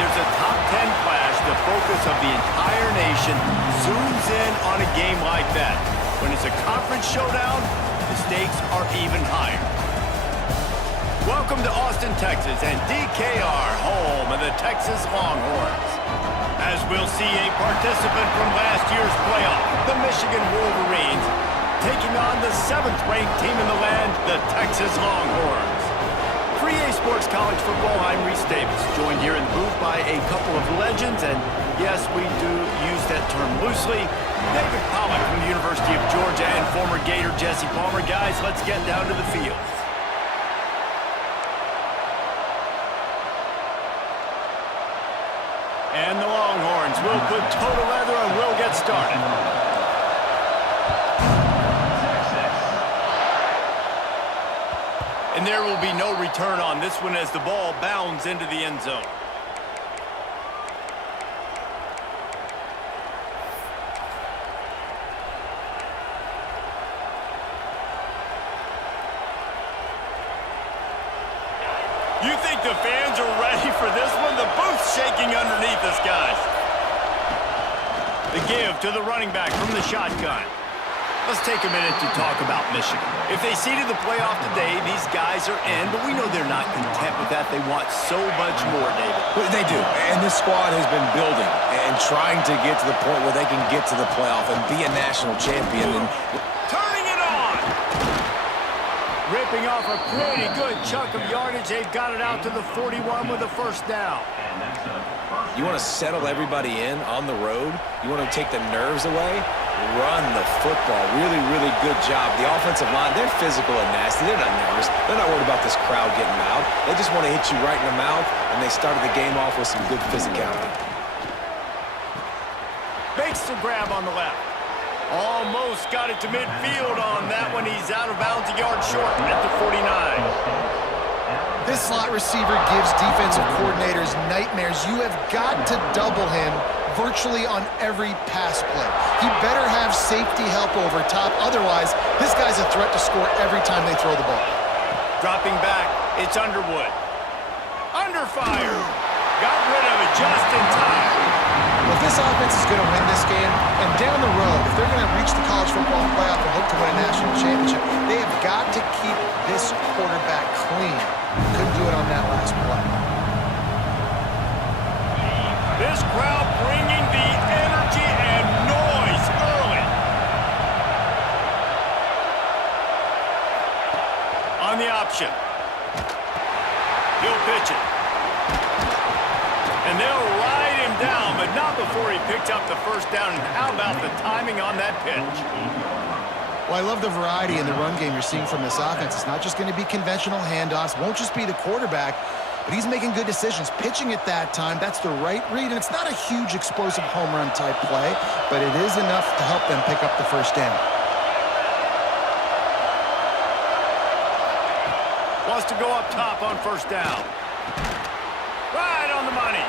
there's a top 10 clash, the focus of the entire nation zooms in on a game like that. When it's a conference showdown, the stakes are even higher. Welcome to Austin, Texas, and DKR, home of the Texas Longhorns. As we'll see a participant from last year's playoff, the Michigan Wolverines, taking on the 7th-ranked team in the land, the Texas Longhorns. For EA Sports College Football, I'm Reese Davis, joined here in the booth by a couple of legends, and yes, we do use that term loosely. David Pollack from the University of Georgia and former Gator Jesse Palmer. Guys, let's get down to the field. And the Longhorns will put total leather and we'll get started. And there will be no return on this one as the ball bounds into the end zone. You think the fans are ready for this one? The booth's shaking underneath us, guys. The give to the running back from the shotgun. Let's take a minute to talk about Michigan. If they seeded the playoff today, these guys are in, but we know they're not content with that. They want so much more, David. Well, they do, and this squad has been building and trying to get to the point where they can get to the playoff and be a national champion. And turning it on! Ripping off a pretty good chunk of yardage. They've got it out to the 41 with a first down. You want to settle everybody in on the road? You want to take the nerves away? Run the football. Really, really good job. The offensive line, they're physical and nasty. They're not nervous. They're not worried about this crowd getting loud. They just want to hit you right in the mouth, and they started the game off with some good physicality. Makes the grab on the left. Almost got it to midfield on that one. He's out of bounds a yard short at the 49. This slot receiver gives defensive coordinators nightmares. You have got to double him virtually on every pass play. He better have safety help over top. Otherwise, this guy's a threat to score every time they throw the ball. Dropping back, it's Underwood. Under fire. Got rid of it just in time. Well, if this offense is going to win this game, and down the road, if they're going to reach the college football playoff and hope to win a national championship, they have got to keep this quarterback clean. Couldn't do it on that last play. This crowd bringing the energy and noise early. On the option. He'll pitch it. And they'll ride him down, but not before he picked up the first down. And how about the timing on that pitch? Well, I love the variety in the run game you're seeing from this offense. It's not just going to be conventional handoffs. Won't just be the quarterback, but he's making good decisions. Pitching at that time, that's the right read. And it's not a huge explosive home run type play, but it is enough to help them pick up the first down. Wants to go up top on first down. Right on the money.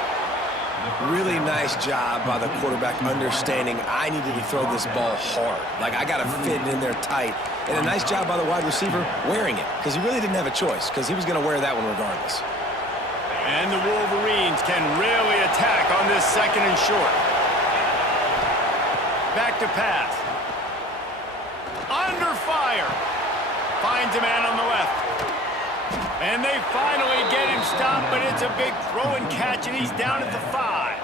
Really nice job by the quarterback understanding I needed to throw this ball hard. Like, I got to fit it in there tight. And a nice job by the wide receiver wearing it, because he really didn't have a choice, because he was going to wear that one regardless. And the Wolverines can really attack on this second and short. Back to pass. Under fire. Finds a man on the left. And they finally get him stopped, but it's a big throw and catch, and he's down at the 5.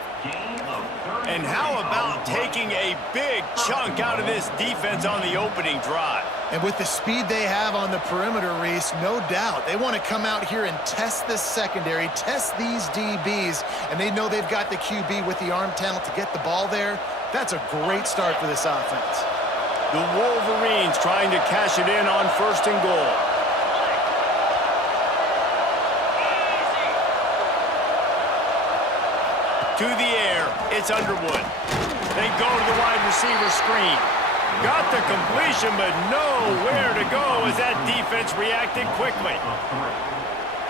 And how about taking a big chunk out of this defense on the opening drive? And with the speed they have on the perimeter, Reese, no doubt, they want to come out here and test this secondary, test these DBs, and they know they've got the QB with the arm talent to get the ball there. That's a great start for this offense. The Wolverines trying to cash it in on first and goal. To the air, it's Underwood. They go to the wide receiver screen. Got the completion, but nowhere to go as that defense reacted quickly.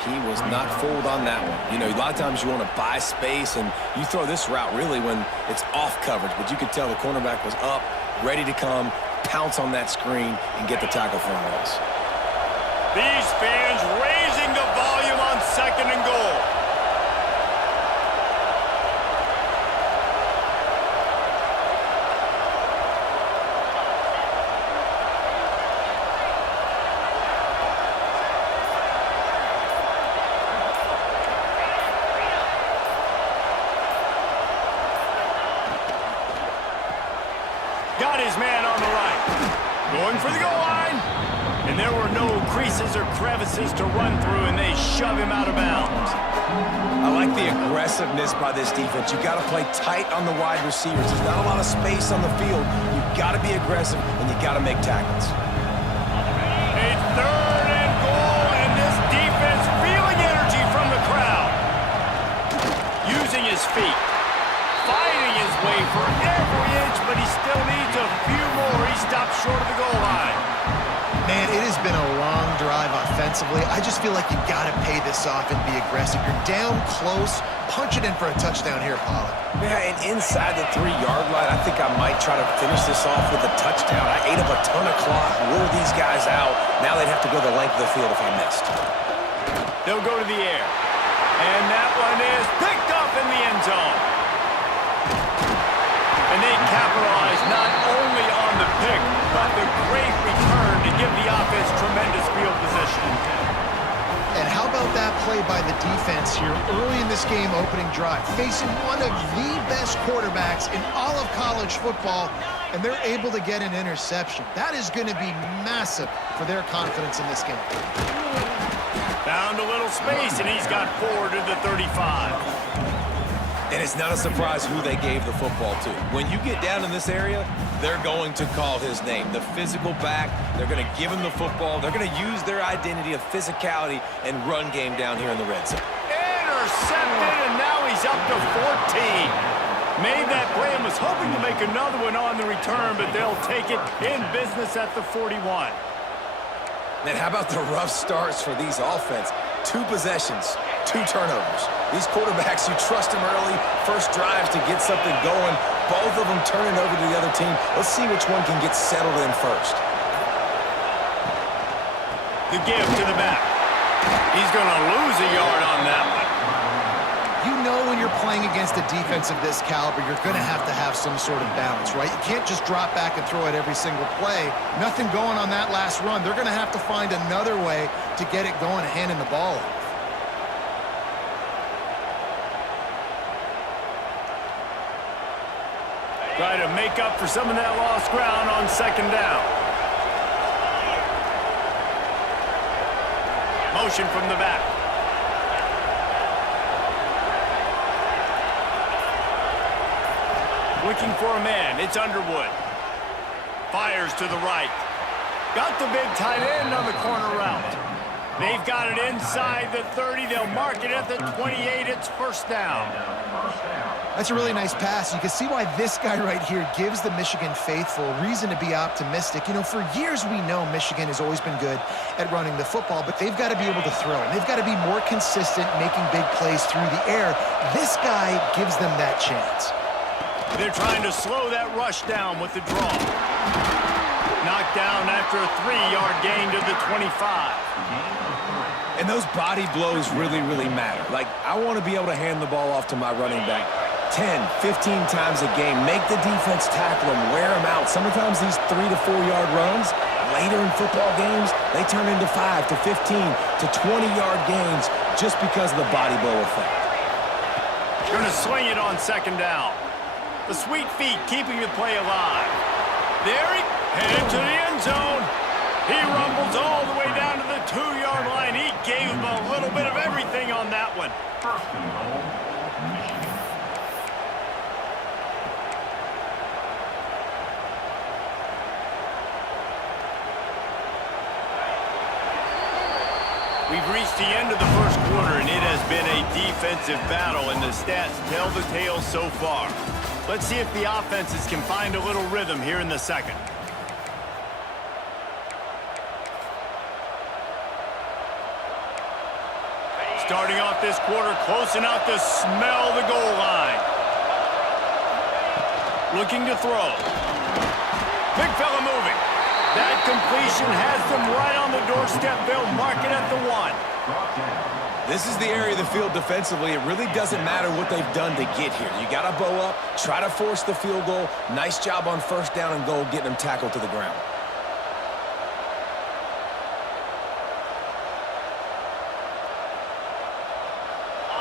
He was not fooled on that one. You know, a lot of times you want to buy space, and you throw this route really when it's off coverage, but you could tell the cornerback was up, ready to come, pounce on that screen, and get the tackle for a loss. These fans raising the volume on second and goal. Got his man on the right. Going for the goal line. And there were no creases or crevices to run through, and they shove him out of bounds. I like the aggressiveness by this defense. You got to play tight on the wide receivers. There's not a lot of space on the field. You got to be aggressive, and you got to make tackles. A third and goal, and this defense feeling energy from the crowd. Using his feet. Fighting his way for every inch, but he still needs a few more. He stopped short of the goal line. Man, it has been a long drive offensively. I just feel like you got to pay this off and be aggressive. You're down close. Punch it in for a touchdown here, Pollard. Yeah, and inside the 3-yard line, I think I might try to finish this off with a touchdown. I ate up a ton of clock, wore these guys out. Now they'd have to go the length of the field if I missed. They'll go to the air. And that one is picked up in the end zone. And they capitalize not only on the pick, but the great return to give the offense tremendous field position. And how about that play by the defense here early in this game opening drive, facing one of the best quarterbacks in all of college football, and they're able to get an interception. That is going to be massive for their confidence in this game. Found a little space, and he's got 4 to the 35. And it's not a surprise who they gave the football to. When you get down in this area, they're going to call his name. The physical back, they're going to give him the football. They're going to use their identity of physicality and run game down here in the red zone. Intercepted, and now he's up to 14. Made that play and was hoping to make another one on the return, but they'll take it in business at the 41. Man, how about the rough starts for these offense? 2 possessions, 2 turnovers. These quarterbacks, you trust them early, first drives to get something going. Both of them turning over to the other team. Let's see which one can get settled in first. The give to the back. He's going to lose a yard on that one. You know when you're playing against a defense of this caliber, you're going to have some sort of balance, right? You can't just drop back and throw it every single play. Nothing going on that last run. They're going to have to find another way to get it going and handing the ball off. Try to make up for some of that lost ground on second down. Motion from the back. Looking for a man. It's Underwood. Fires to the right. Got the big tight end on the corner route. They've got it inside the 30. They'll mark it at the 28. It's first down. That's a really nice pass. You can see why this guy right here gives the Michigan faithful reason to be optimistic. You know, for years we know Michigan has always been good at running the football, but they've got to be able to throw. And they've got to be more consistent making big plays through the air. This guy gives them that chance. They're trying to slow that rush down with the draw. Knocked down after a 3-yard gain to the 25. And those body blows really, really matter. Like, I want to be able to hand the ball off to my running back 10, 15 times a game. Make the defense tackle them, wear them out. Sometimes these 3 to 4-yard runs, later in football games, they turn into 5 to 15 to 20-yard gains just because of the body blow effect. Going to swing it on second down. The sweet feet keeping the play alive. There he headed to the end zone. He rumbles all the way down to the 2-yard line. He gave him a little bit of everything on that one. We've reached the end of the first quarter, and it has been a defensive battle, and the stats tell the tale so far. Let's see if the offenses can find a little rhythm here in the second. Starting off this quarter close enough to smell the goal line. Looking to throw. Big fella moving. That completion has them right on the doorstep. They'll mark it at the 1. This is the area of the field defensively. It really doesn't matter what they've done to get here. You got to bow up, try to force the field goal. Nice job on first down and goal, getting them tackled to the ground.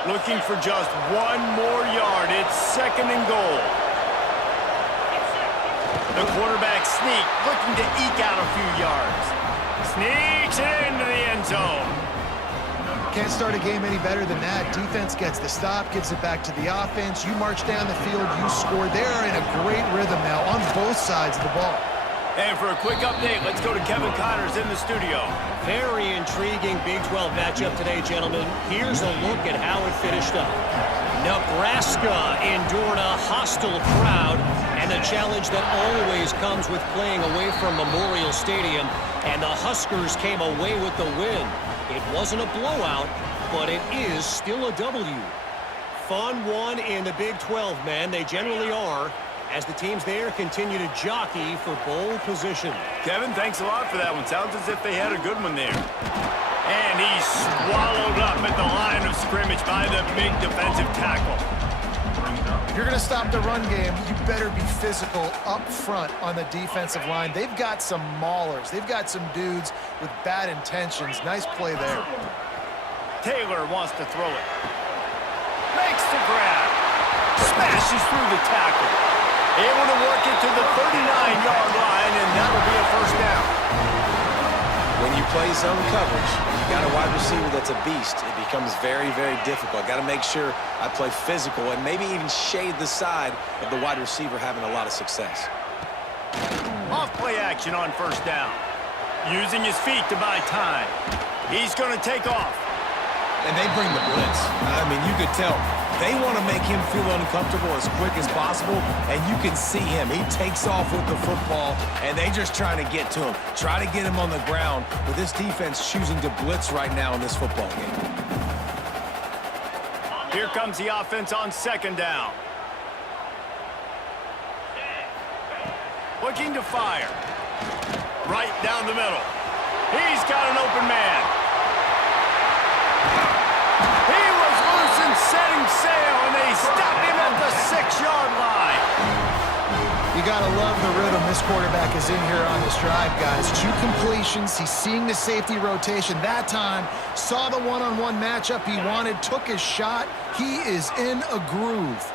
Looking for just 1 more yard. It's second and goal. The quarterback sneak, looking to eke out a few yards. Sneaks it into the end zone. Can't start a game any better than that. Defense gets the stop, gives it back to the offense. You march down the field, you score. They're in a great rhythm now on both sides of the ball. And for a quick update, let's go to Kevin Connors in the studio. Very intriguing Big 12 matchup today, gentlemen. Here's a look at how it finished up. Nebraska endured a hostile crowd and the challenge that always comes with playing away from Memorial Stadium, and the Huskers came away with the win. It wasn't a blowout, but it is still a W. Fun one in the Big 12, man. They generally are, as the teams there continue to jockey for bowl position. Kevin, thanks a lot for that one. Sounds as if they had a good one there. And he's swallowed up at the line of scrimmage by the big defensive tackle. If you're going to stop the run game, you better be physical up front on the defensive line. They've got some maulers. They've got some dudes with bad intentions. Nice play there. Taylor wants to throw it. Makes the grab. Smashes through the tackle. Able to work it to the 39-yard line, and that'll be a first down. When you play zone coverage, you got a wide receiver that's a beast. It becomes very, very difficult. Got to make sure I play physical and maybe even shade the side of the wide receiver having a lot of success. Off play action on first down. Using his feet to buy time. He's going to take off. And they bring the blitz. I mean, you could tell. They want to make him feel uncomfortable as quick as possible, and you can see him. He takes off with the football, and they just trying to get to him. Try to get him on the ground, but this defense choosing to blitz right now in this football game. Here comes the offense on second down. Looking to fire. Right down the middle. He's got an open man. He was loose and setting sail, and they stopped him at the 6-yard line. You got to love the rhythm this quarterback is in here on this drive, guys. 2 completions. He's seeing the safety rotation. That time, saw the one-on-one matchup he wanted, took his shot. He is in a groove.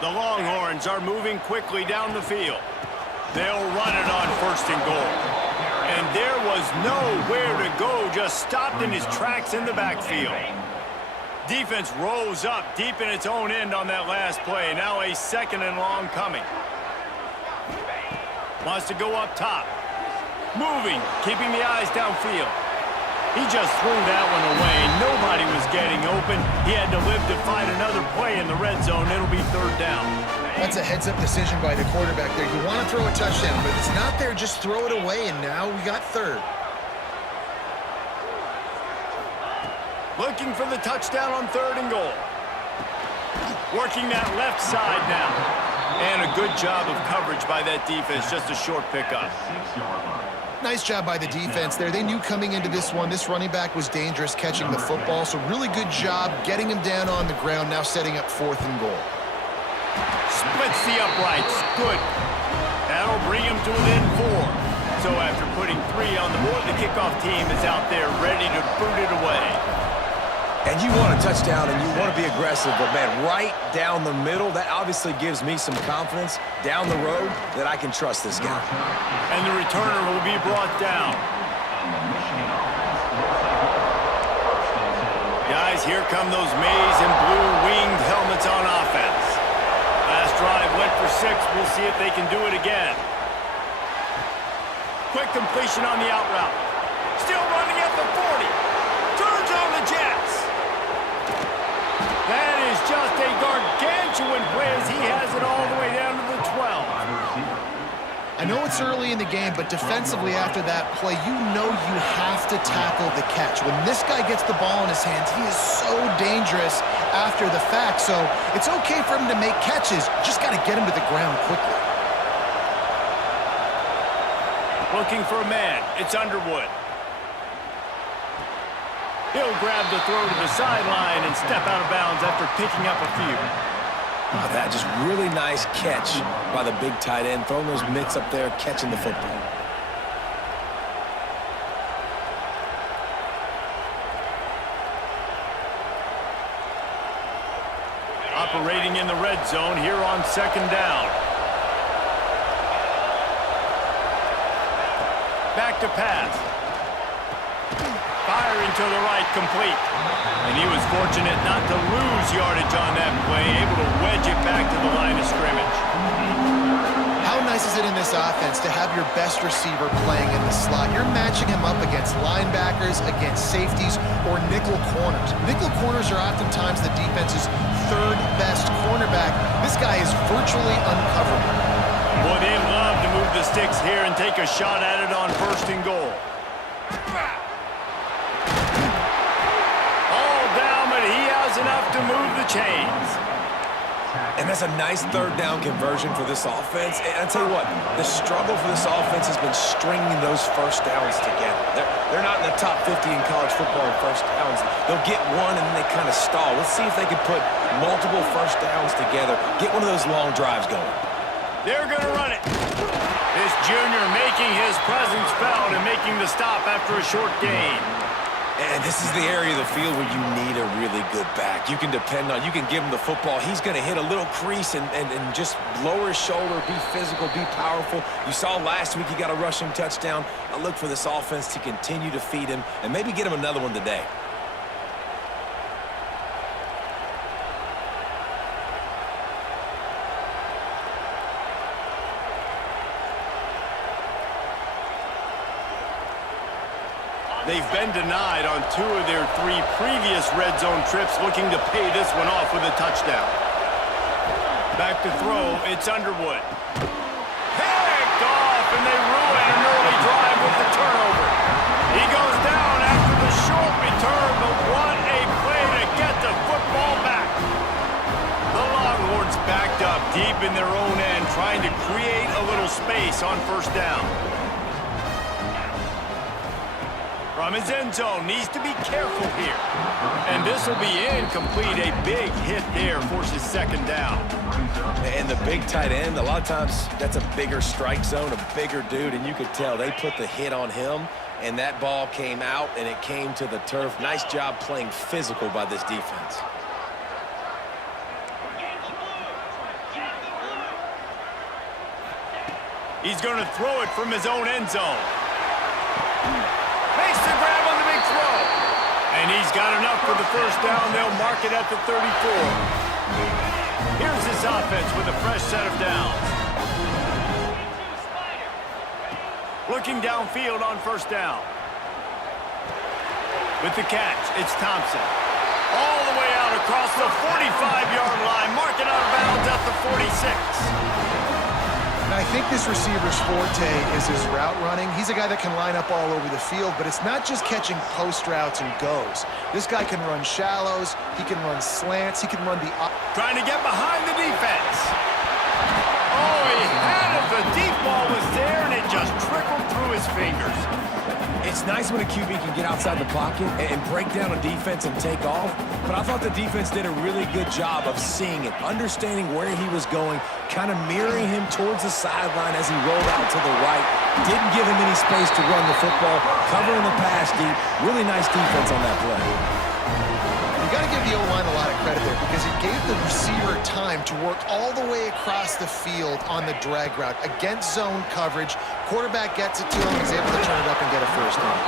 The Longhorns are moving quickly down the field. They'll run it on first and goal. And there was nowhere to go, just stopped in his tracks in the backfield. Defense rose up deep in its own end on that last play. Now a second and long coming. Wants to go up top. Moving, keeping the eyes downfield. He just threw that one away. Nobody was getting open. He had to live to fight another play in the red zone. It'll be third down. That's a heads-up decision by the quarterback there. You want to throw a touchdown, but if it's not there, just throw it away, and now we got third. Looking for the touchdown on third and goal. Working that left side now. And a good job of coverage by that defense. Just a short pickup. Nice job by the defense there. They knew coming into this one, this running back was dangerous catching the football, so really good job getting him down on the ground, now setting up fourth and goal. Splits the uprights. Good. That'll bring him to within 4. So after putting 3 on the board, the kickoff team is out there ready to boot it away. And you want a touchdown and you want to be aggressive, but man, right down the middle, that obviously gives me some confidence down the road that I can trust this guy. And the returner will be brought down. Guys, here come those maize and blue winged helmets on offense. Last drive went for 6. We'll see if they can do it again. Quick completion on the out route. Still running at the 40. Turns on the Jets. That is just a gargantuan play as he has it all the way down to the 12. I know it's early in the game, but defensively after that play, you know you have to tackle the catch. When this guy gets the ball in his hands, he is so dangerous after the fact. So it's okay for him to make catches. Just got to get him to the ground quickly. Looking for a man. It's Underwood. He'll grab the throw to the sideline and step out of bounds after picking up a few. Oh, that just really nice catch by the big tight end, throwing those mitts up there, catching the football. Operating in the red zone here on second down. Back to pass. Firing to the right, complete. And he was fortunate not to lose yardage on that play, able to wedge it back to the line of scrimmage. How nice is it in this offense to have your best receiver playing in the slot? You're matching him up against linebackers, against safeties, or nickel corners. Nickel corners are oftentimes the defense's third best cornerback. This guy is virtually uncoverable. Boy, they love to move the sticks here and take a shot at it on 1st and goal. All down, but he has enough to move the chains. And that's a nice 3rd down conversion for this offense. And I tell you what, the struggle for this offense has been stringing those 1st downs together. They're not in the top 50 in college football in 1st downs. They'll get one and then they kind of stall. Let's see if they can put multiple 1st downs together, get one of those long drives going. They're going to run it. This junior making his presence felt and making the stop after a short gain. And this is the area of the field where you need a really good back. You can depend on, you can give him the football. He's going to hit a little crease and just lower his shoulder, be physical, be powerful. You saw last week he got a rushing touchdown. I look for this offense to continue to feed him and maybe get him another one today. They've been denied on 2 of their 3 previous red zone trips, looking to pay this one off with a touchdown. Back to throw, it's Underwood. Picked off, and they ruin an early drive with the turnover. He goes down after the short return, but what a play to get the football back. The Longhorns backed up deep in their own end, trying to create a little space on 1st down. From his end zone, needs to be careful here. And this will be incomplete. A big hit there forces 2nd down. And the big tight end, a lot of times that's a bigger strike zone, a bigger dude, and you could tell they put the hit on him, and that ball came out, and it came to the turf. Nice job playing physical by this defense. He's going to throw it from his own end zone. Makes the grab on the big throw. And he's got enough for the 1st down. They'll mark it at the 34. Here's this offense with a fresh set of downs. Looking downfield on 1st down. With the catch, it's Thompson. All the way out across the 45-yard line. Marking out of bounds at the 46. And I think this receiver's forte is his route running. He's a guy that can line up all over the field, but it's not just catching post routes and goes. This guy can run shallows, he can run slants, he can run the... Trying to get behind the defense. Oh, he had it. The deep ball was there, and it just trickled through his fingers. It's nice when a QB can get outside the pocket and break down a defense and take off, but I thought the defense did a really good job of seeing it, understanding where he was going, kind of mirroring him towards the sideline as he rolled out to the right. Didn't give him any space to run the football, covering the pass deep. Really nice defense on that play. You got to give the O-line a lot of credit there because it gave the receiver time to work all the way across the field on the drag route against zone coverage. Quarterback gets it to him, he's able to turn it up and get a 1st down.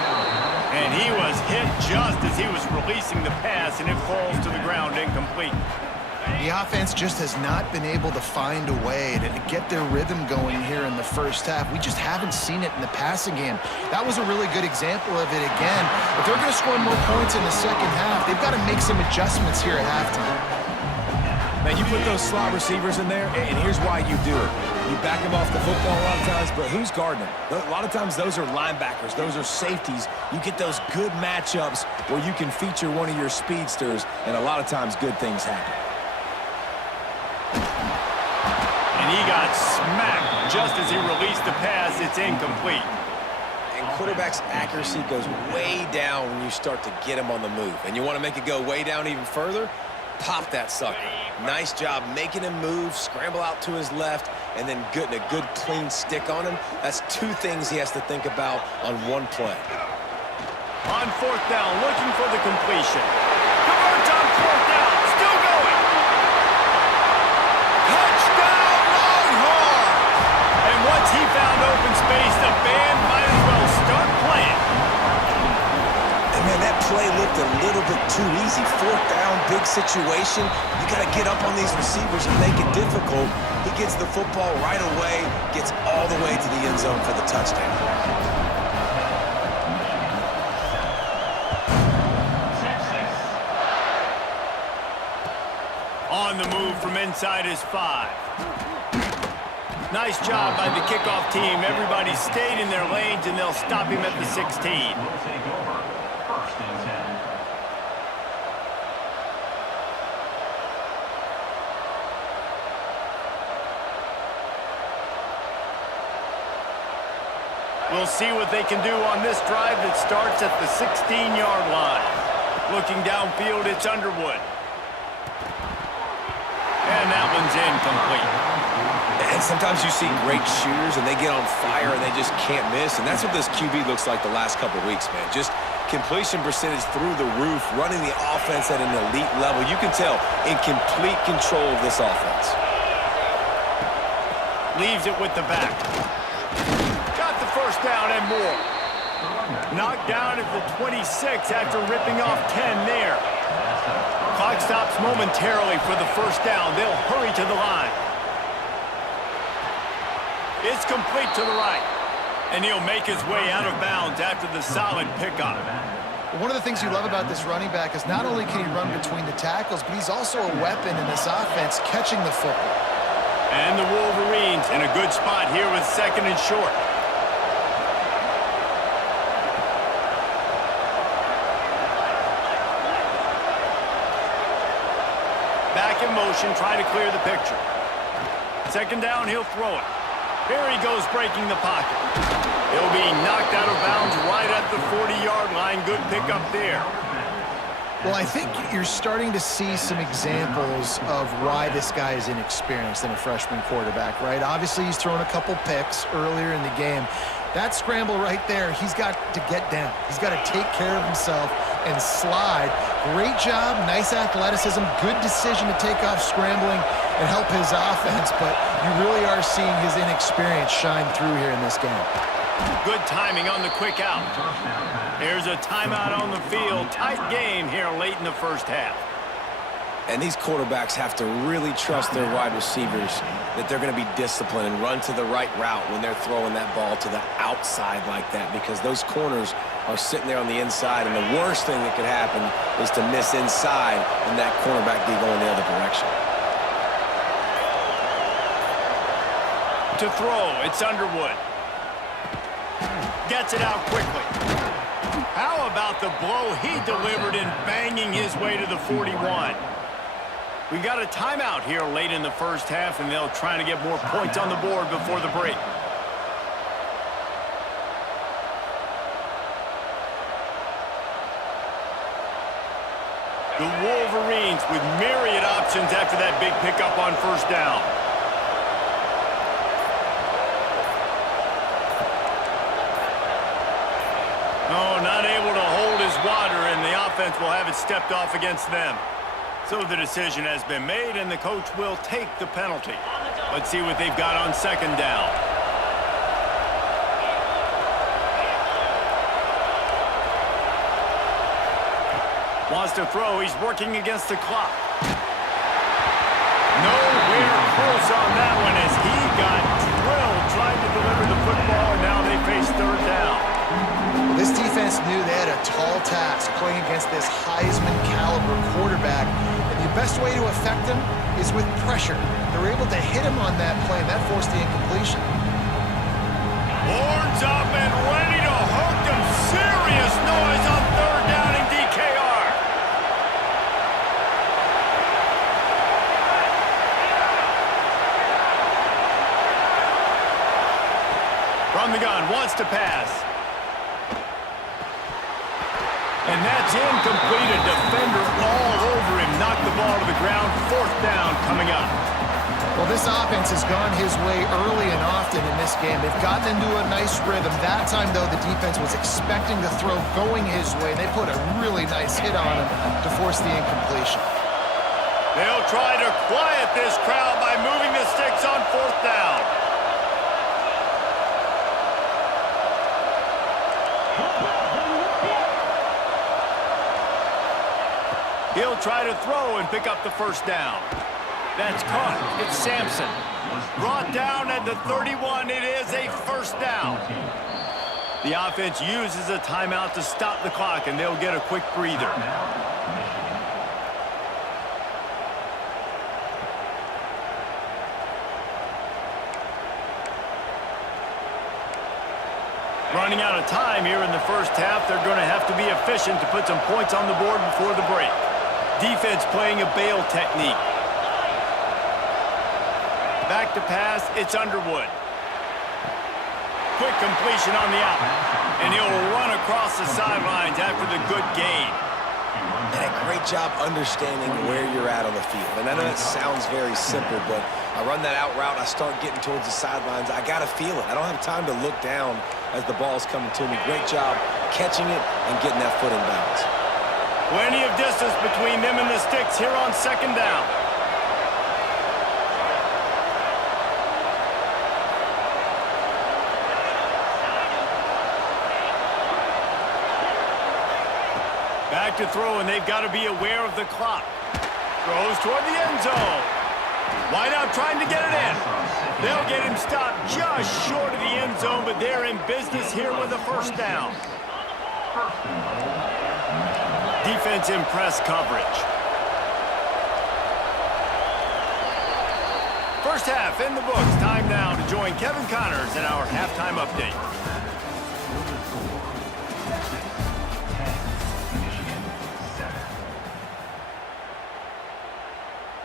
And he was hit just as he was releasing the pass, and it falls to the ground incomplete. The offense just has not been able to find a way to get their rhythm going here in the 1st half. We just haven't seen it in the passing game. That was a really good example of it again. If they're going to score more points in the 2nd half, they've got to make some adjustments here at halftime. Man, you put those slot receivers in there, and here's why you do it. You back them off the football a lot of times, but who's guarding them? A lot of times those are linebackers. Those are safeties. You get those good matchups where you can feature one of your speedsters, and a lot of times good things happen. And he got smacked just as he released the pass. It's incomplete. And quarterback's accuracy goes way down when you start to get him on the move. And you want to make it go way down even further? Pop that sucker. Nice job making him move, scramble out to his left, and then getting a good clean stick on him. That's 2 things he has to think about on one play. On 4th down, looking for the completion. Converts on 4th down, still going. Touchdown, Longhorns! And once he found open space, the band might as well stop. a little bit too easy. Fourth down, big situation. You got to get up on these receivers and make it difficult. He gets the football right away, gets all the way to the end zone for the touchdown. On the move from inside his 5. Nice job by the kickoff team. Everybody stayed in their lanes, and they'll stop him at the 16. We'll see what they can do on this drive that starts at the 16-yard line. Looking downfield, it's Underwood. And that one's incomplete. And sometimes you see great shooters, and they get on fire, and they just can't miss. And that's what this QB looks like the last couple weeks, man. Just completion percentage through the roof, running the offense at an elite level. You can tell in complete control of this offense. Leaves it with the back. Got the first down and more. Knocked down at the 26 after ripping off 10 there. Clock stops momentarily for the first down. They'll hurry to the line. It's complete to the right. And he'll make his way out of bounds after the solid pickup. One of the things you love about this running back is not only can he run between the tackles, but he's also a weapon in this offense catching the football. And the Wolverines in a good spot here with 2nd and short. Back in motion, trying to clear the picture. 2nd down, he'll throw it. Here he goes breaking the pocket. He'll be knocked out of bounds right at the 40-yard line. Good pickup there. Well, I think you're starting to see some examples of why this guy is inexperienced in a freshman quarterback, right? Obviously, he's thrown a couple picks earlier in the game. That scramble right there, he's got to get down. He's got to take care of himself and slide. Great job, nice athleticism, good decision to take off scrambling and help his offense, but you really are seeing his inexperience shine through here in this game. Good timing on the quick out. There's a timeout on the field. Tight game here late in the first half. And these quarterbacks have to really trust their wide receivers that they're going to be disciplined and run to the right route when they're throwing that ball to the outside like that, because those corners are sitting there on the inside, and the worst thing that could happen is to miss inside and that cornerback be going the other direction. To throw, it's Underwood. Gets it out quickly. How about the blow he delivered in banging his way to the 41? We got a timeout here late in the first half, and they'll try to get more points on the board before the break. The Wolverines with myriad options after that big pickup on first down. Oh, not able to hold his water, and the offense will have it stepped off against them. So the decision has been made, and the coach will take the penalty. Let's see what they've got on 2nd down. Wants to throw. He's working against the clock. Nowhere close on that one as he got drilled trying to deliver the football, and now they face 3rd down. This defense knew they had a tall task playing against this Heisman-caliber quarterback, and the best way to affect him is with pressure. They were able to hit him on that play, and that forced the incompletion. Horns up and ready to hook them. Serious noise on 3rd down in DKR. From the gun, wants to pass. And that's incomplete. A defender all over him. Knocked the ball to the ground. 4th down coming up. Well, this offense has gone his way early and often in this game. They've gotten into a nice rhythm. That time, though, the defense was expecting the throw going his way. They put a really nice hit on him to force the incompletion. They'll try to quiet this crowd by moving the sticks on 4th down. He'll try to throw and pick up the first down. That's caught. It's Sampson. Brought down at the 31. It is a first down. The offense uses a timeout to stop the clock, and they'll get a quick breather. Running out of time here in the first half. They're going to have to be efficient to put some points on the board before the break. Defense playing a bail technique. Back to pass, it's Underwood. Quick completion on the out. And he'll run across the sidelines after the good gain. And a great job understanding where you're at on the field. And I know that sounds very simple, but I run that out route, I start getting towards the sidelines. I got to feel it. I don't have time to look down as the ball's coming to me. Great job catching it and getting that foot in bounds. Plenty of distance between them and the sticks here on second down. Back to throw, and they've got to be aware of the clock. Throws toward the end zone. Wide out trying to get it in. They'll get him stopped just short of the end zone, but they're in business here with a first down. Defense in press coverage. First half in the books. Time now to join Kevin Connors in our halftime update.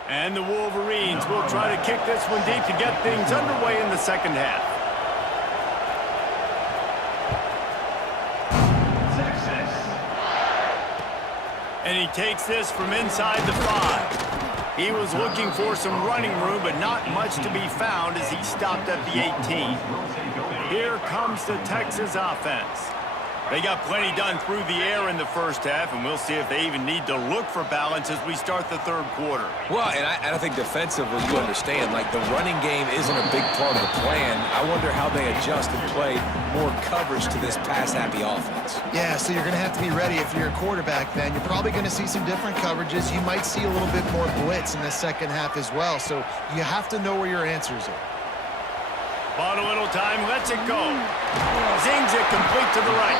And the Wolverines will try to kick this one deep to get things underway in the second half. And he takes this from inside the 5. He was looking for some running room, but not much to be found as he stopped at the 18. Here comes the Texas offense. They got plenty done through the air in the first half, and we'll see if they even need to look for balance as we start the third quarter. Well, and I think defensively, you understand, like the running game isn't a big part of the plan. I wonder how they adjust and play more coverage to this pass-happy offense. Yeah, so you're going to have to be ready if you're a quarterback, Ben. You're probably going to see some different coverages. You might see a little bit more blitz in the second half as well, so you have to know where your answers are. Bought a little time, lets it go. Zings it complete to the right.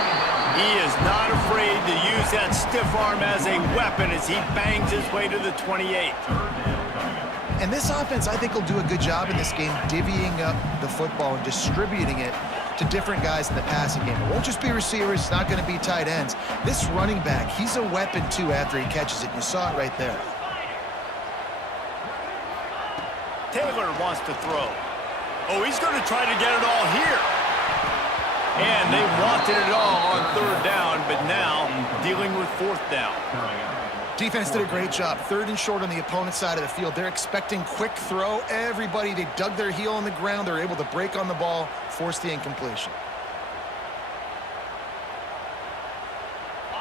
He is not afraid to use that stiff arm as a weapon as he bangs his way to the 28. And this offense, I think, will do a good job in this game divvying up the football and distributing it to different guys in the passing game. It won't just be receivers. It's not going to be tight ends. This running back, he's a weapon, too, after he catches it. You saw it right there. Taylor wants to throw. Oh, he's going to try to get it all here. And they wanted it all on third down, but now dealing with fourth down. Defense did a great job. Third and short on the opponent's side of the field. They're expecting quick throw. Everybody, they dug their heel on the ground. They're able to break on the ball, force the incompletion.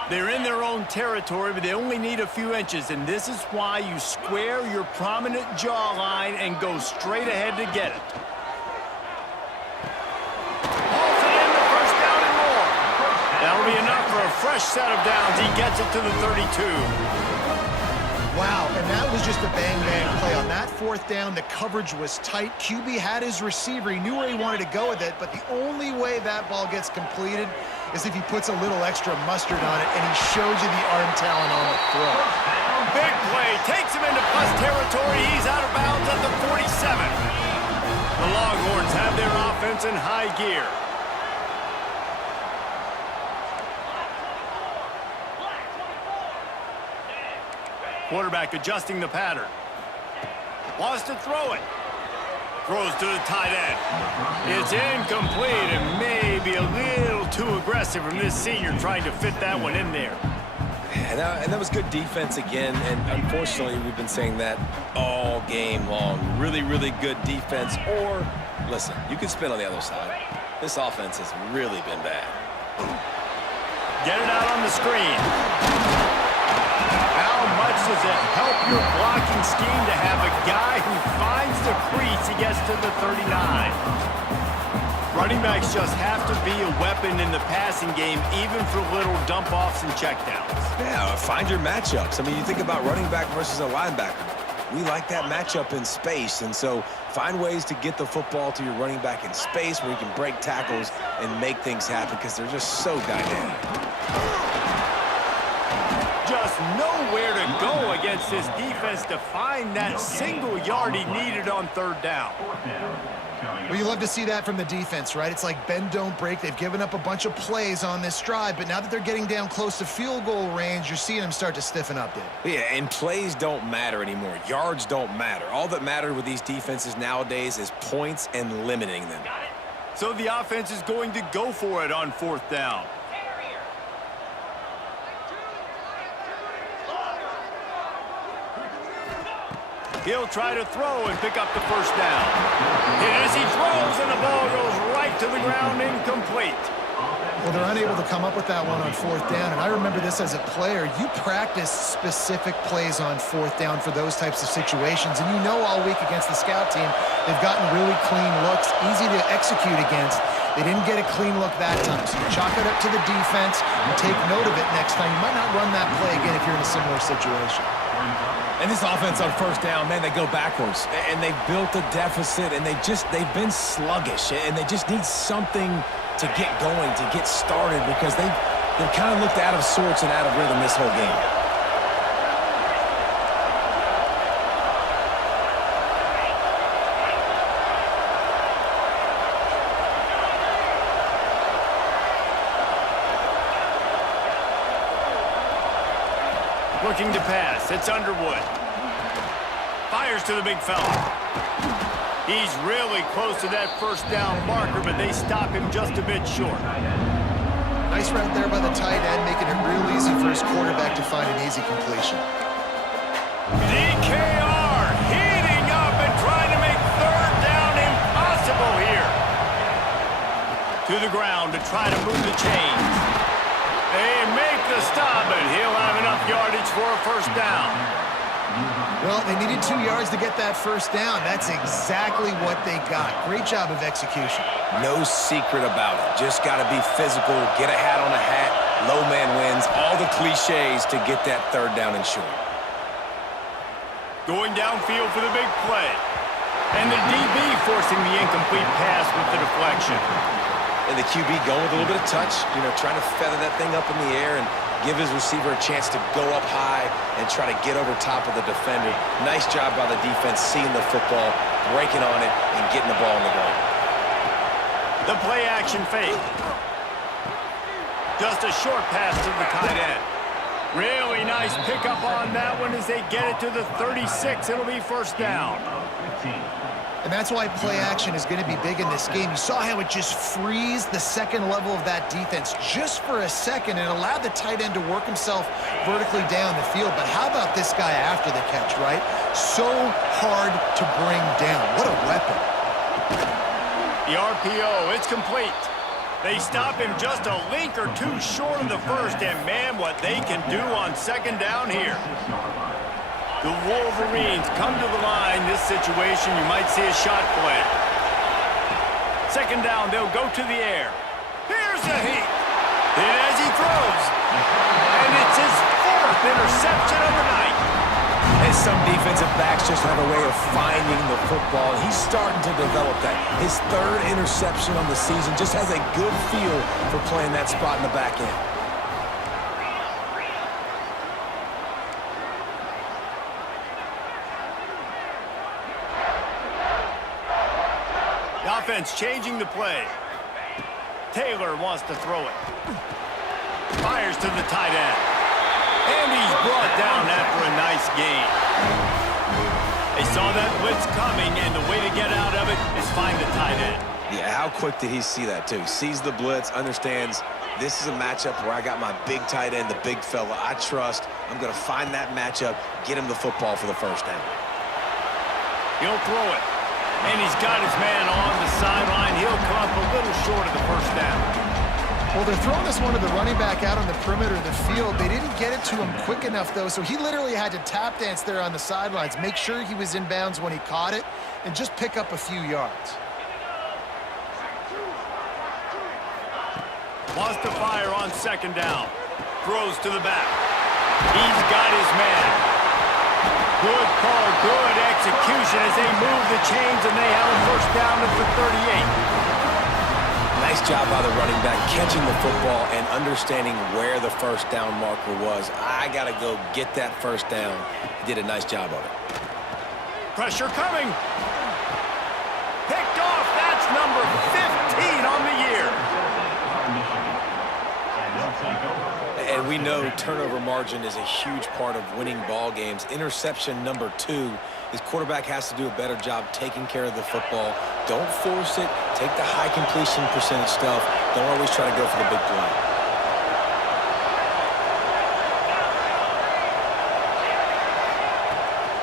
They're in their own territory, but they only need a few inches, and this is why you square your prominent jawline and go straight ahead to get it. That'll be enough for a fresh set of downs. He gets it to the 32. Wow, and that was just a bang-bang play. On that fourth down, the coverage was tight. QB had his receiver. He knew where he wanted to go with it, but the only way that ball gets completed is if he puts a little extra mustard on it, and he shows you the arm talent on the throw. Big play. Takes him into plus territory. He's out of bounds at the 47. The Longhorns have their offense in high gear. Quarterback adjusting the pattern. Wants to throw it. Throws to the tight end. It's incomplete and maybe a little too aggressive from this senior trying to fit that one in there. And that was good defense again, and unfortunately we've been saying that all game long. Really, really good defense. Or, listen, you can spin on the other side. This offense has really been bad. Get it out on the screen. How much does it help your blocking scheme to have a guy who finds the crease? He gets to the 39. Running backs just have to be a weapon in the passing game, even for little dump-offs and checkdowns. Yeah, find your matchups. I mean, you think about running back versus a linebacker. We like that matchup in space, and so find ways to get the football to your running back in space where you can break tackles and make things happen because they're just so dynamic. Just nowhere to go against this defense to find that single yard he needed on third down. Well, you love to see that from the defense, right? It's like bend, don't break. They've given up a bunch of plays on this drive, but now that they're getting down close to field goal range, you're seeing them start to stiffen up, Dave. Yeah, and plays don't matter anymore. Yards don't matter. All that matters with these defenses nowadays is points and limiting them. So the offense is going to go for it on fourth down. He'll try to throw and pick up the first down. And as he throws, and the ball goes right to the ground, incomplete. Well, they're unable to come up with that one on fourth down, and I remember this as a player. You practice specific plays on fourth down for those types of situations, and you know all week against the scout team, they've gotten really clean looks, easy to execute against. They didn't get a clean look that time, so you chalk it up to the defense, you take note of it next time. You might not run that play again if you're in a similar situation. And this offense on first down, man, they go backwards. And they've built a deficit, and they've been sluggish. And they just need something to get going, to get started, because they've kind of looked out of sorts and out of rhythm this whole game. Looking to pass. It's Underwood. Fires to the big fella. He's really close to that first down marker, but they stop him just a bit short. Nice route there by the tight end, making it real easy for his quarterback to find an easy completion. DKR heating up and trying to make third down impossible here. To the ground to try to move the chains. They make the stop, and he'll have enough yardage for a first down. Well, they needed 2 yards to get that first down. That's exactly what they got. Great job of execution. No secret about it. Just got to be physical, get a hat on a hat, low man wins, all the cliches to get that third down and short. Going downfield for the big play. And the DB forcing the incomplete pass with the deflection. And the QB going with a little bit of touch, trying to feather that thing up in the air and give his receiver a chance to go up high and try to get over top of the defender. Nice job by the defense seeing the football, breaking on it, and getting the ball on the ground. The play action fake. Just a short pass to the tight end. Really nice pickup on that one as they get it to the 36. It'll be first down. And that's why play action is going to be big in this game. You saw how it just frees the second level of that defense just for a second and allowed the tight end to work himself vertically down the field. But how about this guy after the catch, right? So hard to bring down. What a weapon. The RPO, it's complete. They stop him just a link or two short of the first, and man, what they can do on second down here. The Wolverines come to the line. This situation, you might see a shot play. Second down, they'll go to the air. Here's the heat. And as he throws, and it's his fourth interception of the night. And some defensive backs just have a way of finding the football. He's starting to develop that. His third interception on the season just has a good feel for playing that spot in the back end. The offense changing the play. Taylor wants to throw it. Fires to the tight end. And he's brought down after a nice gain. They saw that blitz coming, and the way to get out of it is find the tight end. Yeah, how quick did he see that, too? Sees the blitz, understands this is a matchup where I got my big tight end, the big fella I trust. I'm going to find that matchup, get him the football for the first down. He'll throw it. And he's got his man on the sideline. He'll come up a little short of the first down. Well, they're throwing this one to the running back out on the perimeter of the field. They didn't get it to him quick enough, though, so he literally had to tap dance there on the sidelines, make sure he was in bounds when he caught it, and just pick up a few yards. Wants to fire on second down. Throws to the back. He's got his man. Good call, good execution as they move the chains, and they have a first down at the 38. Nice job by the running back catching the football and understanding where the first down marker was. I got to go get that first down. He did a nice job of it. Pressure coming. Picked off. That's number 15 on the year. And we know turnover margin is a huge part of winning ball games. Interception number 2. His quarterback has to do a better job taking care of the football. Don't force it. Take the high completion percentage stuff. Don't always try to go for the big play.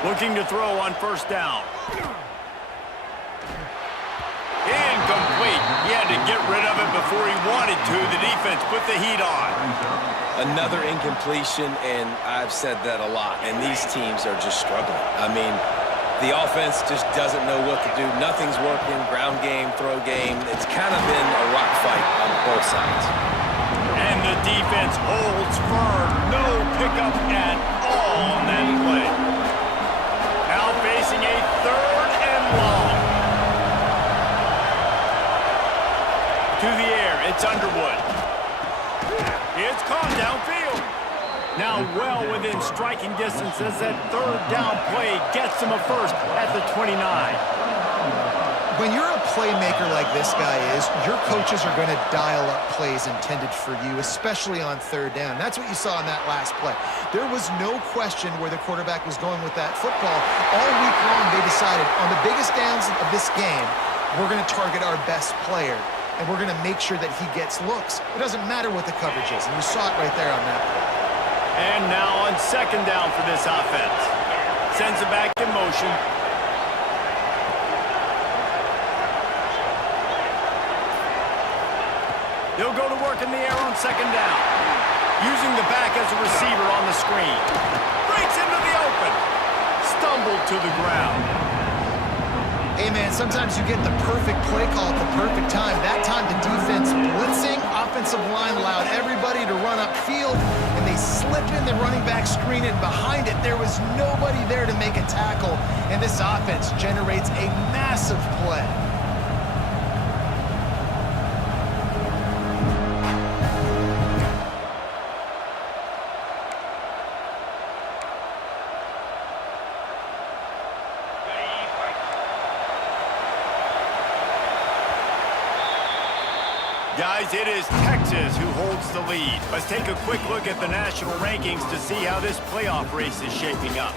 Looking to throw on first down. Incomplete. He had to get rid of it before he wanted to. The defense put the heat on. Another incompletion, and I've said that a lot, and these teams are just struggling. I mean, the offense just doesn't know what to do. Nothing's working. Ground game, throw game. It's kind of been a rock fight on both sides. And the defense holds firm. No pickup at all on that play. Now facing a third and long. To the air, it's Underwood. It's caught downfield. Now well within striking distance as that third down play gets him a first at the 29. When you're a playmaker like this guy is, your coaches are going to dial up plays intended for you, especially on third down. That's what you saw in that last play. There was no question where the quarterback was going with that football. All week long, they decided on the biggest downs of this game, we're going to target our best player, and we're going to make sure that he gets looks. It doesn't matter what the coverage is, and you saw it right there on that play. And now on second down for this offense. Sends it back in motion. He'll go to work in the air on second down. Using the back as a receiver on the screen. Breaks into the open. Stumbled to the ground. Hey, man, sometimes you get the perfect play call at the perfect time. That time the defense blitzing, offensive line allowed everybody to run upfield, and they slip in the running back screen, and behind it there was nobody there to make a tackle, and this offense generates a massive play. Guys, it is Texas who holds the lead. Let's take a quick look at the national rankings to see how this playoff race is shaping up.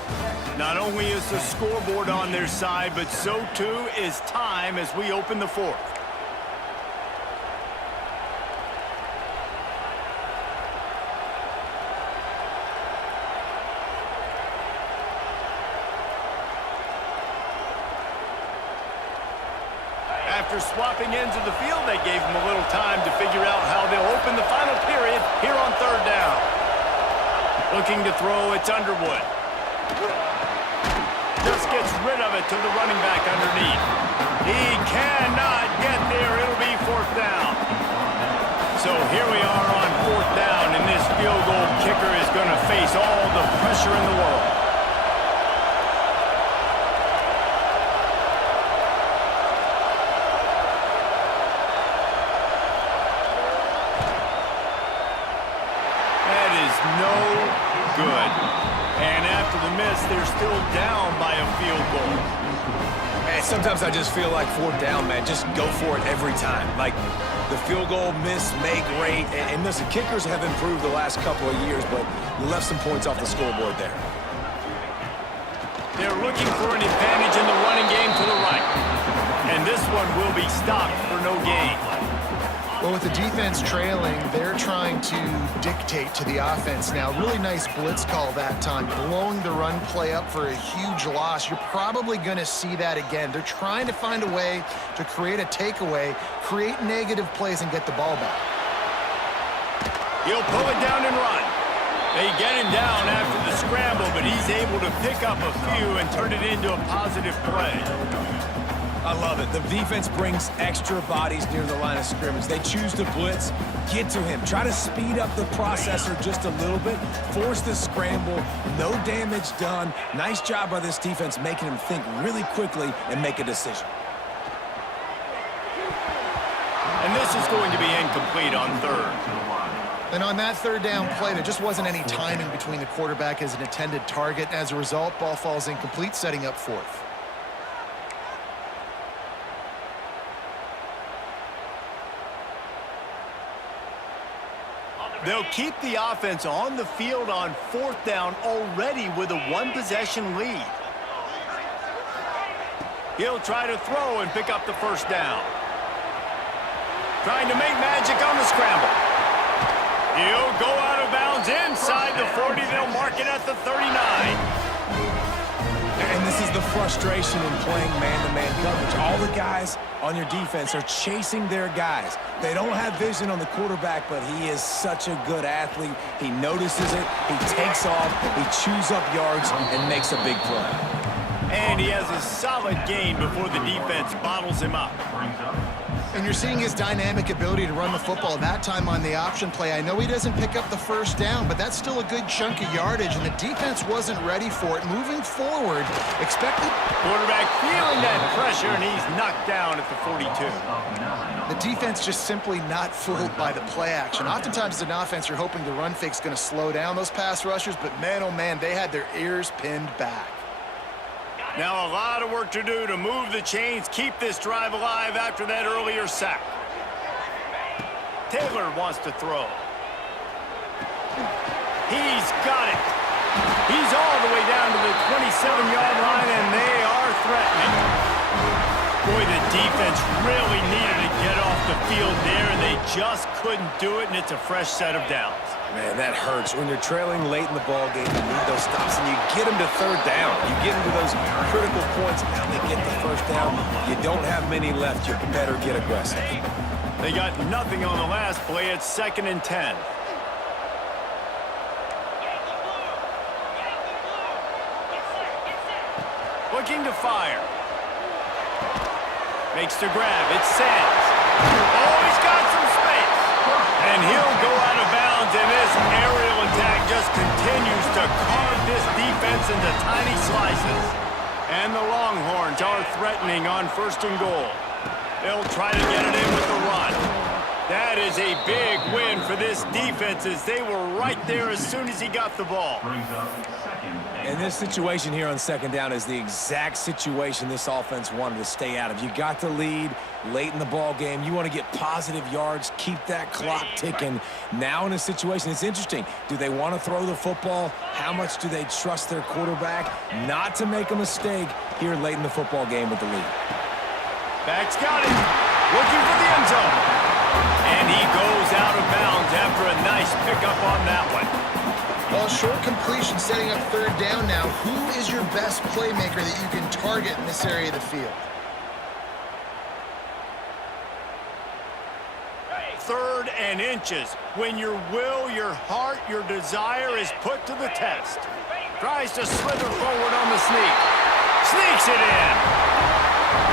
Not only is the scoreboard on their side, but so too is time as we open the fourth. After swapping ends of the field, they gave them a little time to figure out how they'll open the final period here on third down. Looking to throw, it's Underwood. Just gets rid of it to the running back underneath. He cannot get there. It'll be fourth down. So here we are on fourth down, and this field goal kicker is going to face all the pressure in the world. Good. And after the miss, they're still down by a field goal. Man, sometimes I just feel like fourth down, man. Just go for it every time. Like the field goal miss, make great. And listen, kickers have improved the last couple of years, but you left some points off the scoreboard there. They're looking for an advantage in the running game to the right. And this one will be stopped for no gain. Well, with the defense trailing, they're trying to dictate to the offense now. Really nice blitz call that time, blowing the run play up for a huge loss. You're probably going to see that again. They're trying to find a way to create a takeaway, create negative plays, and get the ball back. He'll pull it down and run. They get him down after the scramble, but he's able to pick up a few and turn it into a positive play. I love it. The defense brings extra bodies near the line of scrimmage. They choose to blitz, get to him, try to speed up the processor just a little bit, force the scramble, no damage done. Nice job by this defense making him think really quickly and make a decision. And this is going to be incomplete on third. And on that third down play, there just wasn't any timing between the quarterback as an intended target. As a result, ball falls incomplete, setting up fourth. They'll keep the offense on the field on fourth down already with a one-possession lead. He'll try to throw and pick up the first down. Trying to make magic on the scramble. He'll go out of bounds inside the 40. They'll mark it at the 39. And this is the frustration in playing man-to-man coverage. All the guys on your defense are chasing their guys. They don't have vision on the quarterback, but he is such a good athlete. He notices it, he takes off, he chews up yards, and makes a big play. And he has a solid gain before the defense bottles him up. And you're seeing his dynamic ability to run the football. That time on the option play, I know he doesn't pick up the first down, but that's still a good chunk of yardage, and the defense wasn't ready for it. Moving forward, expected. Quarterback feeling that pressure, and he's knocked down at the 42. The defense just simply not fooled by the play action. Oftentimes as an offense, you're hoping the run fake's going to slow down those pass rushers, but man, oh man, they had their ears pinned back. Now a lot of work to do to move the chains, keep this drive alive after that earlier sack. Taylor wants to throw. He's got it. He's all the way down to the 27-yard line, and they are threatening. Boy, the defense really needed to get off the field there, and they just couldn't do it, and it's a fresh set of downs. Man, that hurts. When you're trailing late in the ball game, you need those stops, and you get them to third down. You get into those critical points, and now they get the first down. You don't have many left. You better get aggressive. They got nothing on the last play. It's 2nd and 10. Looking to fire. Makes the grab. It's Sands. Oh, he's got some space. And he'll go out of bounds, and this aerial attack just continues to carve this defense into tiny slices. And the Longhorns are threatening on 1st and goal. They'll try to get it in with the run. That is a big win for this defense, as they were right there as soon as he got the ball. And this situation here on 2nd down is the exact situation this offense wanted to stay out of. You got the lead late in the ball game. You want to get positive yards, keep that clock ticking. Now in a situation, it's interesting. Do they want to throw the football? How much do they trust their quarterback not to make a mistake here late in the football game with the lead? Back's got it. Looking for the end zone. And he goes out of bounds after a nice pickup on that one. Well, short completion setting up 3rd down now. Who is your best playmaker that you can target in this area of the field? 3rd and inches. When your will, your heart, your desire is put to the test. Tries to slither forward on the sneak. Sneaks it in.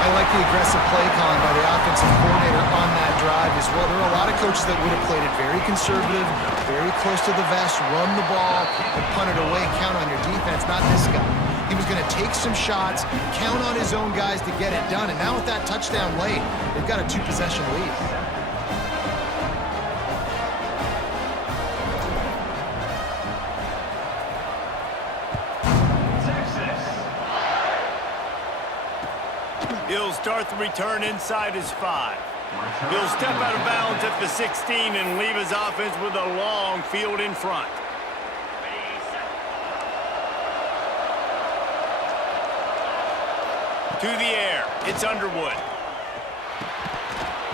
I like the aggressive play calling by the offensive coordinator on that drive as well. There are a lot of coaches that would have played it very conservative, very close to the vest, run the ball, and punt it away, count on your defense. Not this guy. He was going to take some shots, count on his own guys to get it done, and now with that touchdown late, they've got a 2-possession lead. He'll start the return inside his 5. He'll step out of bounds at the 16 and leave his offense with a long field in front. To the air, it's Underwood.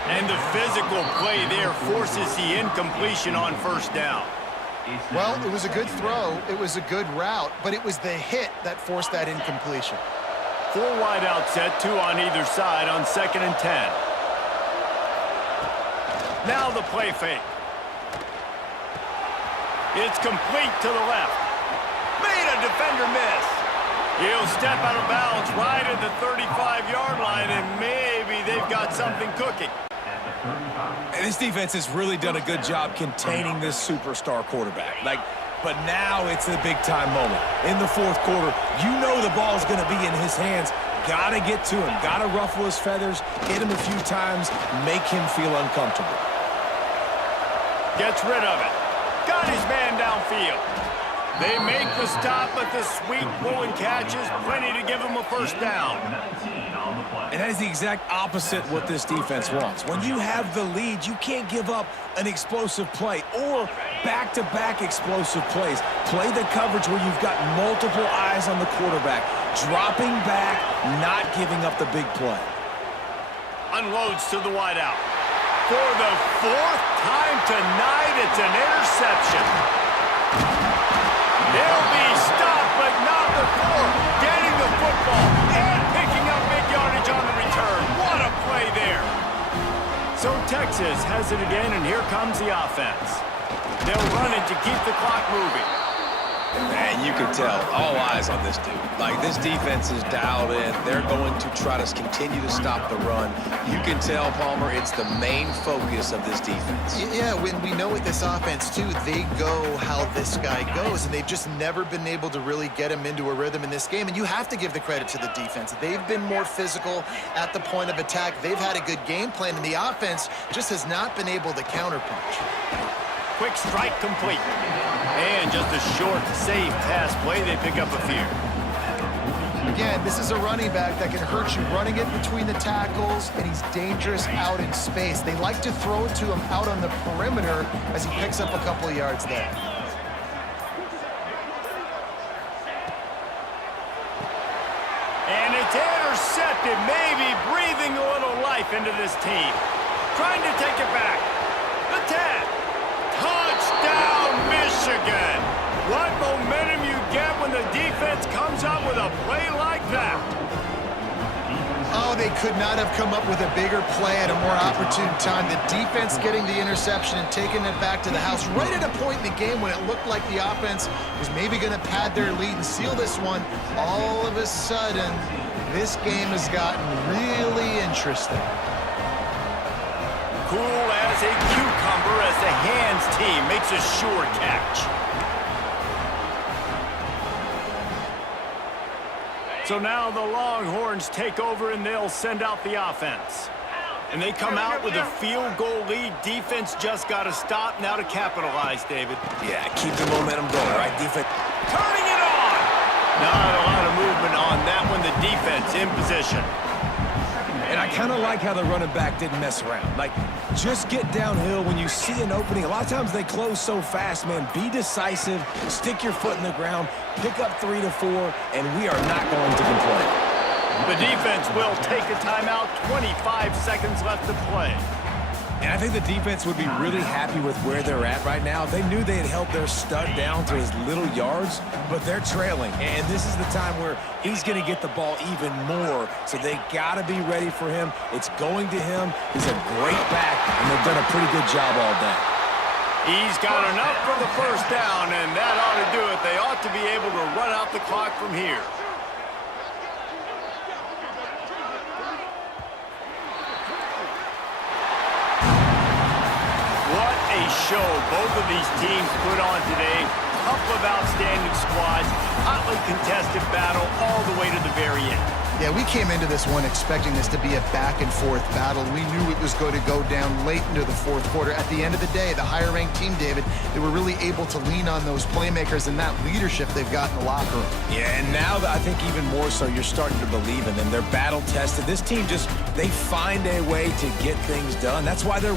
And the physical play there forces the incompletion on 1st down. Well, it was a good throw, it was a good route, but it was the hit that forced that incompletion. 4 wide out set, 2 on either side on 2nd and 10. Now the play fake. It's complete to the left. Made a defender miss. He'll step out of bounds right at the 35-yard line, and maybe they've got something cooking. And this defense has really done a good job containing this superstar quarterback. But now it's the big-time moment. In the fourth quarter, you know the ball's going to be in his hands. Got to get to him. Got to ruffle his feathers, hit him a few times, make him feel uncomfortable. Gets rid of it. Got his man downfield. They make the stop, but the sweet pulling catch is plenty to give him a first down. And that is the exact opposite what this defense wants. When you have the lead, you can't give up an explosive play or back-to-back explosive plays. Play the coverage where you've got multiple eyes on the quarterback, dropping back, not giving up the big play. Unloads to the wideout. For the fourth time tonight, it's an interception. He'll be stopped, but not before getting the football and picking up big yardage on the return. What a play there. So Texas has it again, and here comes the offense. They'll run it to keep the clock moving. Man, you can tell, all eyes on this dude. This defense is dialed in. They're going to try to continue to stop the run. You can tell, Palmer, it's the main focus of this defense. Yeah, when we know with this offense, too, they go how this guy goes, and they've just never been able to really get him into a rhythm in this game, and you have to give the credit to the defense. They've been more physical at the point of attack. They've had a good game plan, and the offense just has not been able to counterpunch. Quick strike complete. And just a short, safe pass play. They pick up a few. Again, this is a running back that can hurt you running it between the tackles, and he's dangerous out in space. They like to throw it to him out on the perimeter as he picks up a couple of yards there. And it's intercepted, maybe breathing a little life into this team. Trying to take it back. The 10. Touchdown, Michigan! What momentum you get when the defense comes up with a play like that. Oh, they could not have come up with a bigger play at a more opportune time. The defense getting the interception and taking it back to the house right at a point in the game when it looked like the offense was maybe going to pad their lead and seal this one. All of a sudden, this game has gotten really interesting. Cool as a cucumber as the hands team makes a sure catch. So now the Longhorns take over and they'll send out the offense. And they come out with a field goal lead. Defense just got to stop now to capitalize, David. Yeah, keep the momentum going, right? Defense. Turning it on! Not a lot of movement on that one. The defense in position. And I kind of like how the running back didn't mess around. Just get downhill when you see an opening. A lot of times they close so fast, man. Be decisive, stick your foot in the ground, pick up 3 to 4, and we are not going to complain. The defense will take a timeout. 25 seconds left to play. And I think the defense would be really happy with where they're at right now. They knew they had held their stud down to his little yards, but they're trailing. And this is the time where he's going to get the ball even more. So they got to be ready for him. It's going to him. He's a great back, and they've done a pretty good job all day. He's got enough for the first down, and that ought to do it. They ought to be able to run out the clock from here. Show both of these teams put on today. Couple of outstanding squads, hotly contested battle all the way to the very end. Yeah, we came into this one expecting this to be a back-and-forth battle. We knew it was going to go down late into the fourth quarter. At the end of the day, the higher-ranked team, David, they were really able to lean on those playmakers and that leadership they've got in the locker room. Yeah, and now I think even more so, you're starting to believe in them. They're battle-tested. This team they find a way to get things done. That's why they're